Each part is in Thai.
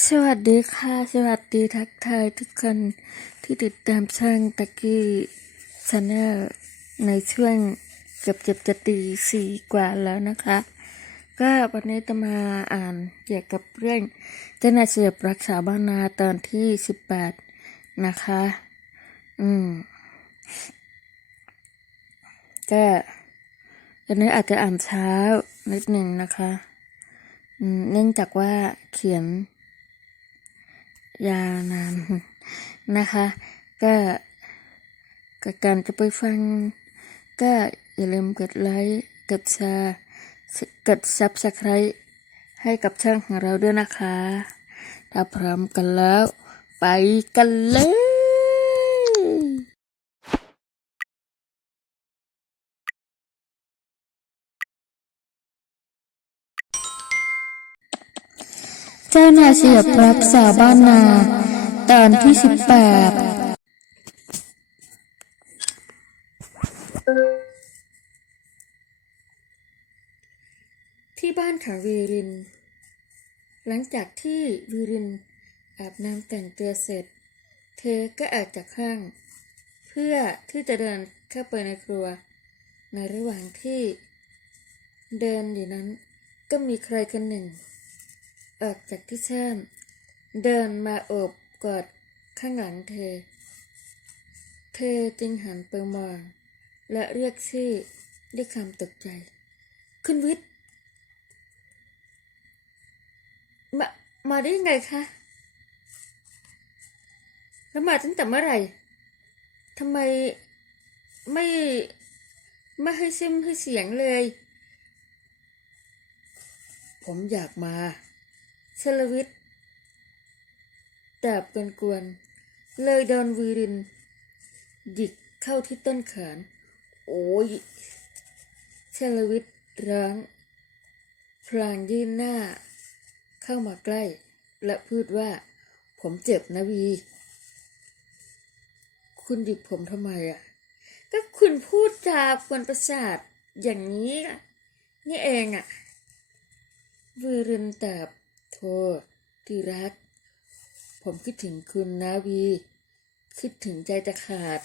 สวัสดีค่ะ สวัสดีทักทายทุกคนที่ติดตามช่างตะกี้ชาแนลในช่วงเกือบจะจะตีสี่กว่าแล้วนะคะ ก็วันนี้จะมาอ่านเกี่ยวกับเรื่องเจ้าหน้าที่รักษาบ้านนาตอนที่สิบแปดนะคะ อืมก็ตอนนี้อาจจะอ่านเช้านิดหนึ่งนะคะเนื่องจากว่าเขียน ยาวนานนะคะ ก็กการจะไปฟัง ก็อย่าลืมกดไลค์กดแชร์กดซับสไครต์ให้กับช่องของเราด้วยนะคะ ถ้าพร้อมกันแล้ว ไปกันเลย เจ้านาเสียบรักษาบ้านนา ตอนที่สิบแปดที่บ้านของวีริน หลังจากที่วีรินอาบน้ำแต่งตัวเสร็จ เธอก็ออกจากห้าง เพื่อที่จะเดินเข้าไปในครัว ในระหว่างที่เดินอยู่นั้นก็มีใครคนหนึ่ง ออกจากที่ช่างเดินมาโอบกอดข้างหลังเธอ เธอจึงหันไปมอง และเรียกชื่อด้วยความตกใจ คุณวิทย์ มา มาได้ยังไงคะ แล้วมาตั้งแต่เมื่อไหร่ทำไมไม่ไม่ให้ซิมให้เสียงเลย ผมอยากมา ชลวิทย์ดาบกวนๆเลยโดนวีรินหยิกเข้าที่ต้นแขน โอ้ยชลวิทย์ร้องพลางยื่นหน้า เข้ามาใกล้ และพูดว่า ผมเจ็บนะวี คุณหยิกผมทำไมอะ ก็คุณพูดจากวนประสาทอย่างนี้ นี่เองอะวีรินตอบ ทที่รัก ผมคิดถึงคุณนะวี คิดถึงใจจะขาด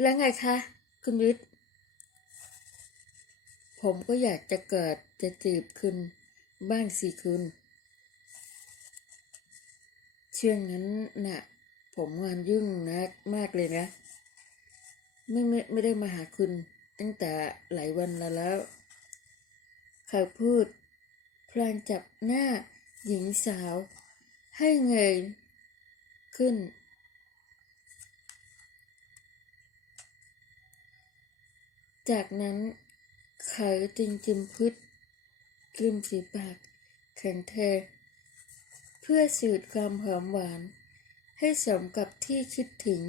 แล้วไงคะ คุณวิทย์ผมก็อยากจะเกิดจะจีบคุณบ้างสิคุณ เช่วงนั้นน่ะ ผมงานยุ่งนักมากเลยนะ ไม่ไม่ไม่ได้มาหาคุณตั้งแต่หลายวันแล้วแล้วเขาพูด พลางจับหน้าหญิงสาว ให้เงยขึ้น จากนั้นเขาจึงจิมพึดกลิมฝีปากแข็งเธอ เพื่อสูดความหอมหวาน ให้สมกับที่คิดถึง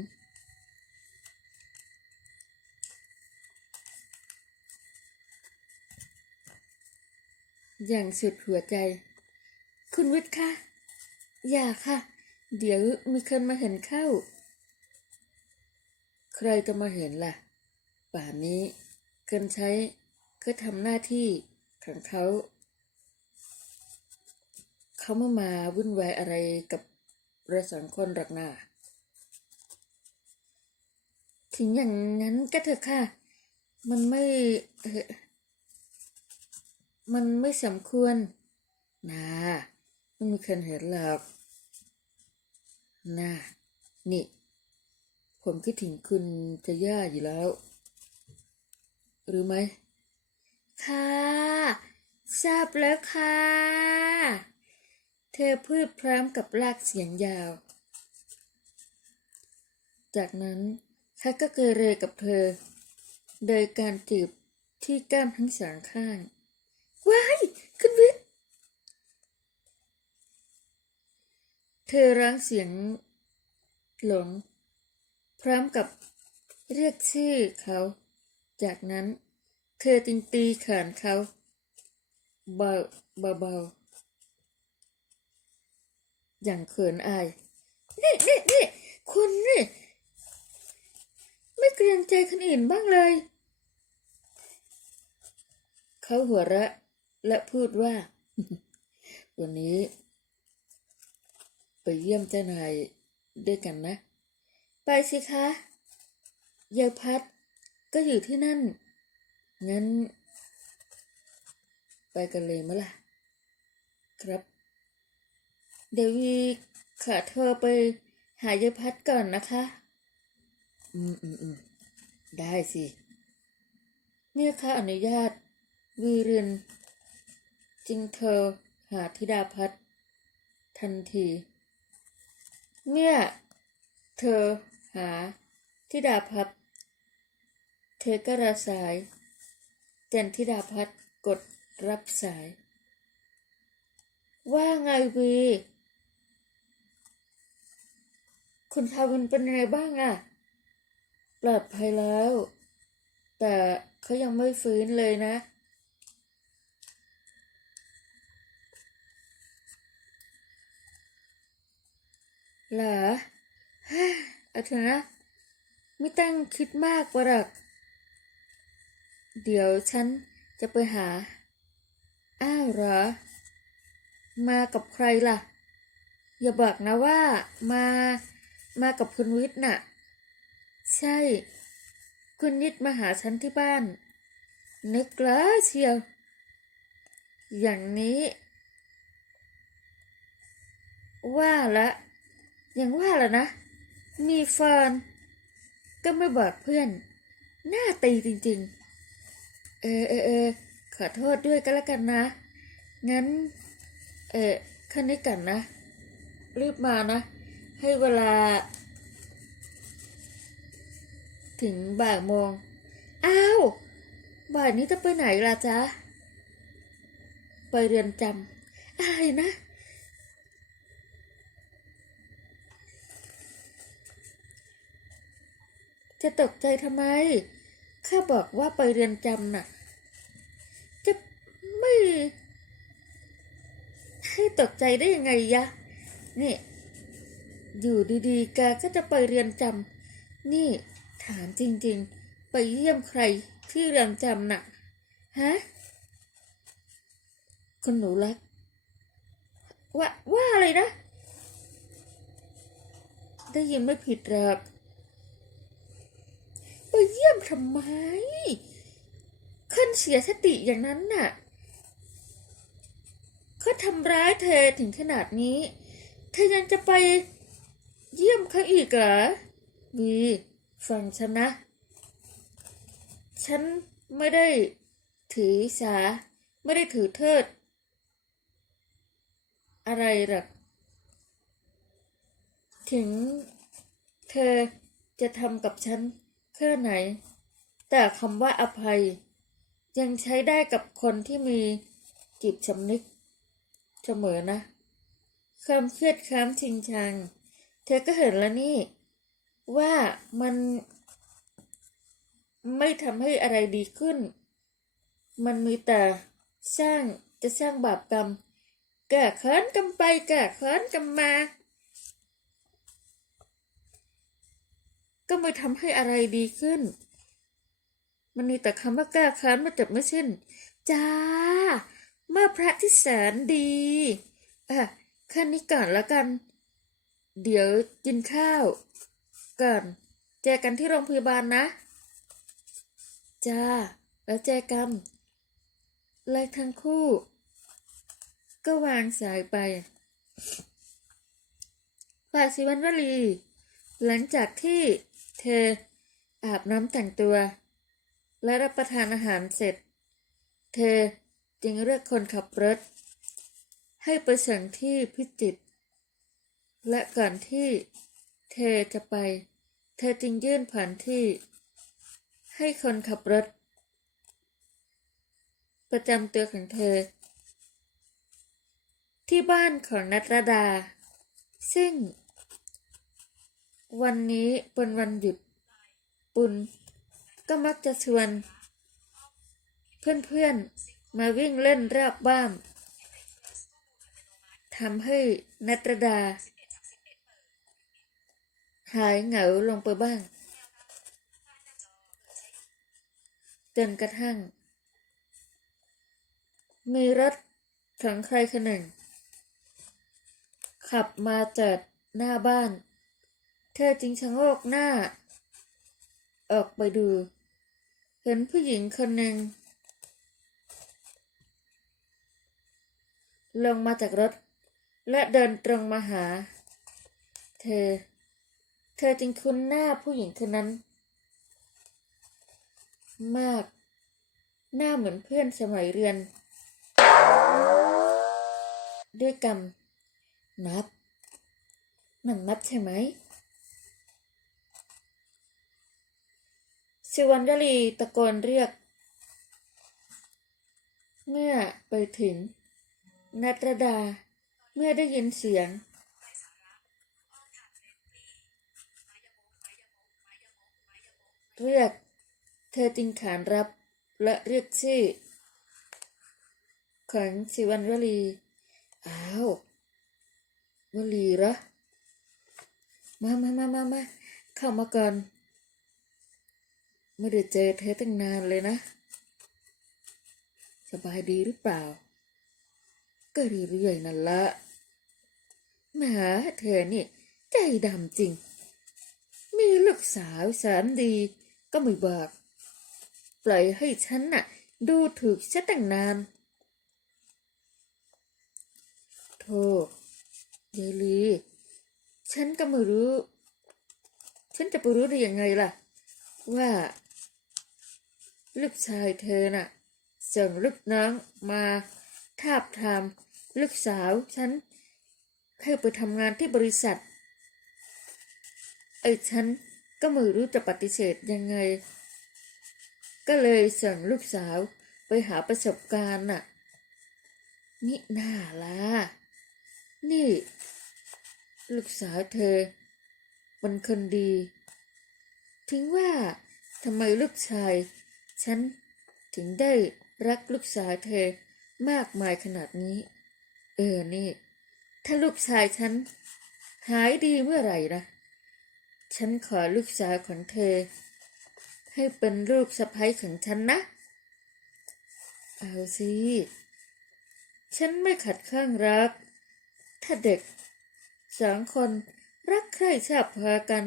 อย่างสุดหัวใจ คุณวิทย์คะ อย่าค่ะ เดี๋ยวมีคนมาเห็นเข้า ใครจะมาเห็นล่ะ ป่านนี้คนใช้ก็ทำหน้าที่ของเขา เขาไม่มาวุ่นวายอะไรกับเราสองคนหรอกนาถึงอย่างนั้นก็เถอะค่ะ มันไม่ มันไม่สมควรนะไม่มีคนเห็นหรอกนะนี่ ผมคิดถึงคุณจะย่าอยู่แล้วหรือไหม ค่ะ ทราบแล้วค่ะ เธอพูดพร้อมกับลากเสียงยาว จากนั้นเขาก็เกเรกับเธอ โดยการจีบที่ก้ามทั้งสองข้าง ว้ายคุณวิทย์เธอร้องเสียงหลง พร้อมกับเรียกชื่อเขา จากนั้น เธอจึงตีแขนเขา เบาเบาๆอย่างเขินอาย นี่นี่นี่คุณนี่ ไม่เกรงใจคนอื่นบ้างเลย เขาหัวเราะ และพูดว่า วันนี้ ไปเยี่ยมเจ้านายด้วยกันนะ ไปสิคะยายพัดก็อยู่ที่นั่น งั้น ไปกันเลยมะล่ะ ครับ เดวีขอโทรไปหายายพัดก่อนนะคะ อืมอืมอืมได้สิ เนี่ยค่ะอนุญาตวีริน จึงเธอหาธิดาพัดทันทีเมื่อเธอหาธิดาพัดเธอก็รับสายจันธิดาพัดกดรับสาย ว่าไงวีคุณทาวินเป็นไงบ้างอะปลอดภัยแล้ว แต่เขายังไม่ฟื้นเลยนะ เหรอฮ่าเอาเถอะนะ ไม่ต้องคิดมากกว่าหรอกเดี๋ยวฉันจะไปหา อ้าวเหรอ มากับใครล่ะ อย่าบอกนะว่ามา มากับคุณวิทย์น่ะ ใช่ คุณนิดมาหาฉันที่บ้าน นึกแล้วเชียว อย่างนี้ ว่าละ อย่างว่าและนะ มีแฟนก็ไม่บอกเพื่อน หน้าตีจริง ๆ เออเออเออขอโทษด้วยก็แล้วกันนะ งั้น เออคันนี้กันนะ รีบมานะ ให้เวลา ถึงบ่ายโมง อ้าวบ่ายนี้จะไปไหนล่ะจ๊ะ ไปเรือนจำอะไรนะ จะตกใจทำไม ข้าบอกว่าไปเรือนจำน่ะ จะไม่ ให้ตกใจได้ยังไงยะ นี่ อยู่ดีๆแกก็จะไปเรือนจำ นี่ถามจริงๆ ไปเยี่ยมใครที่เรือนจำน่ะ ฮะ คุณหนูรัก ว่า ว่าอะไรนะ ได้ยินไม่ผิดหรอก ไปเยี่ยมทำไมคนเสียสติอย่างนั้นน่ะเขาทำร้ายเธอถึงขนาดนี้ เธอยังจะไปเยี่ยมเขาอีกเหรอวีฟังฉันนะ ฉันไม่ได้ถือสา ไม่ได้ถือเทิด อะไรหรอกถึงเธอจะทำกับฉัน แค่ไหน แต่คำว่าอภัย ยังใช้ได้กับคนที่มีจิตสำนึก เสมอนะความเครียดค้ามชิงชัง เธอก็เห็นแล้วนี่ ว่ามันไม่ทำให้อะไรดีขึ้น มันมีแต่สร้างจะสร้างบาปกรรมแก่เขินกันไปแก่เขินกันมา ก็ไม่ทำให้อะไรดีขึ้น มันมีแต่คำว่าแก้แค้านมาจบไม่สิ้นจ้า เมื่อพระที่แสนดีอะแค่นี้ก่อนแล้วกัน เดี๋ยวกินข้าวก่อนเจอกันที่โรงพยาบาลนะ จ้า แล้วเจอกันไล่ทั้งคู่ ก็วางสายไปฝ่ายสิวันวลี หลังจากที่ เธออาบน้ำแต่งตัว และรับประทานอาหารเสร็จ เธอจึงเรียกคนขับรถ ให้ไปส่งที่พิจิตรและก่อนที่เธอจะไป เธอจึงยื่นแผนที่ ให้คนขับรถ ประจำตัวของเธอ ที่บ้านของนัทรดา ซึ่ง วันนี้เป็นวันหยุดปุณก็มักจะชวน เพื่อนๆ มาวิ่งเล่นรอบบ้านทำให้นัตรดา หายเหงาลงไปบ้าง จนกระทั่ง มีรถของใครคนหนึ่ง ขับมาจากหน้าบ้าน เธอจึงชะโงกหน้า ออกไปดู เห็นผู้หญิงคนหนึ่ง ลงมาจากรถ และเดินตรงมาหา เธอ เธอจึงคุ้นหน้าผู้หญิงคนนั้น มาก หน้าเหมือนเพื่อนสมัยเรียน ด้วยกันนับนั่นนับใช่ไหม สิวันดลีตะโกนเรียก เมื่อไปถึง นัตรดา เมื่อได้ยินเสียง เรียก เธอจึงขานรับและเรียกชื่อของสิวันวลี อ้าว วลีเหรอ มามามามามาเข้ามาก่อน ไม่ได้เจอเธอตั้งนานเลยนะ สบายดีหรือเปล่า ก็เรื่อยๆนั่นละแหมาเธอนี่ใจดำจริง มีลูกสาวแสนดี ก็ไม่บอกปล่อยให้ฉันน่ะ ดูถูกฉันตั้งนานโธ่ยายลีฉันก็ไม่รู้ ฉันจะไปรู้ได้ยังไงล่ะ ว่า ลูกชายเธอน่ะส่งลูกน้องมาทาบทามลูกสาวฉันให้าไปทำงานที่บริษัท ไอ้ฉันก็ไม่รู้จะปฏิเสธยังไง ก็เลยส่งลูกสาวไปหาประสบการณ์น่ะ นี่น่าละนี่ ลูกสาวเธอเป็นคนดี ถึงว่าทำไมลูกชาย ฉันถึงได้รักลูกสาวเธอมากมายขนาดนี้ เออนี่ ถ้าลูกชายฉัน หายดีเมื่อไหร่นะฉันขอลูกสาวของเธอ ให้เป็นลูกสะใภ้ของฉันนะ เอาสิ ฉันไม่ขัดข้างรัก ถ้าเด็กสองคนรักใคร่ชอบพอกัน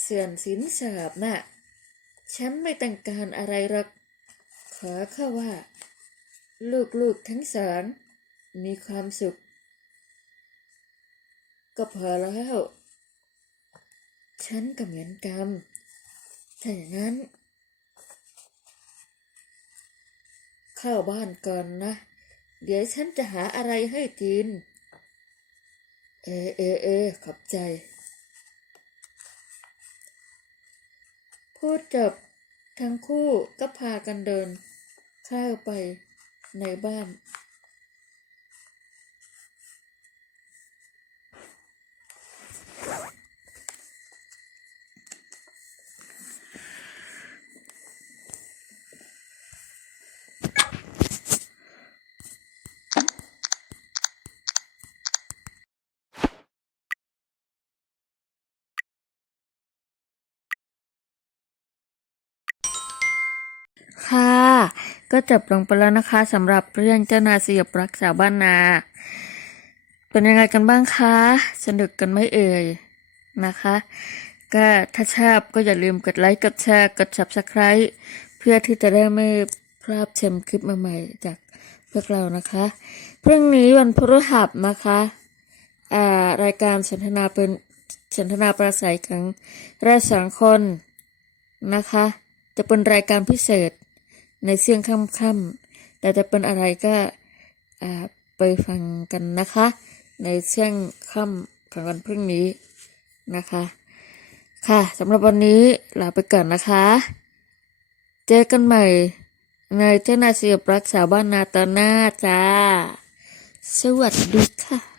เสื่อนสินสาบน่ะ ฉันไม่ต้องการอะไรหรอก ขอแค่ว่า ลูกๆทั้งสองมีความสุข ก็พอแล้ว ฉันก็เหมือนกันถ้าอย่างนั้น เข้าบ้านก่อนนะ เดี๋ยวฉันจะหาอะไรให้กิน เออเออเออขอบใจ พูดจบทั้งคู่ก็พากันเดินเข้าไปในบ้าน ค่ะ ก็จบลงไปแล้วนะคะสำหรับเรื่องเจ้านาเสียบรักสาวบ้านนา เป็นยังไงกันบ้างคะ สนุกกันไหมเอ่ยนะคะ ก็ถ้าชอบก็อย่าลืมกดไลค์ กดแชร์ กด subscribe เพื่อที่จะได้ไม่พลาดชมคลิปใหม่ๆจากพวกเรานะคะ พรุ่งนี้วันพฤหัสนะคะอ่ารายการสนทนาเป็นสนทนาประสัยของเราสองคนนะคะ จะเป็นรายการพิเศษ ในเสียงค่ำๆแต่จะเป็นอะไรก็ไปฟังกันนะคะ ในเสียงค่ำของวันพรุ่งนี้นะคะ ค่ะสำหรับวันนี้ลาไปก่อนนะคะ เจอกันใหม่ในเจ้านาเสียบรักสาวบ้านนาตอนหน้าจ้า สวัสดีค่ะ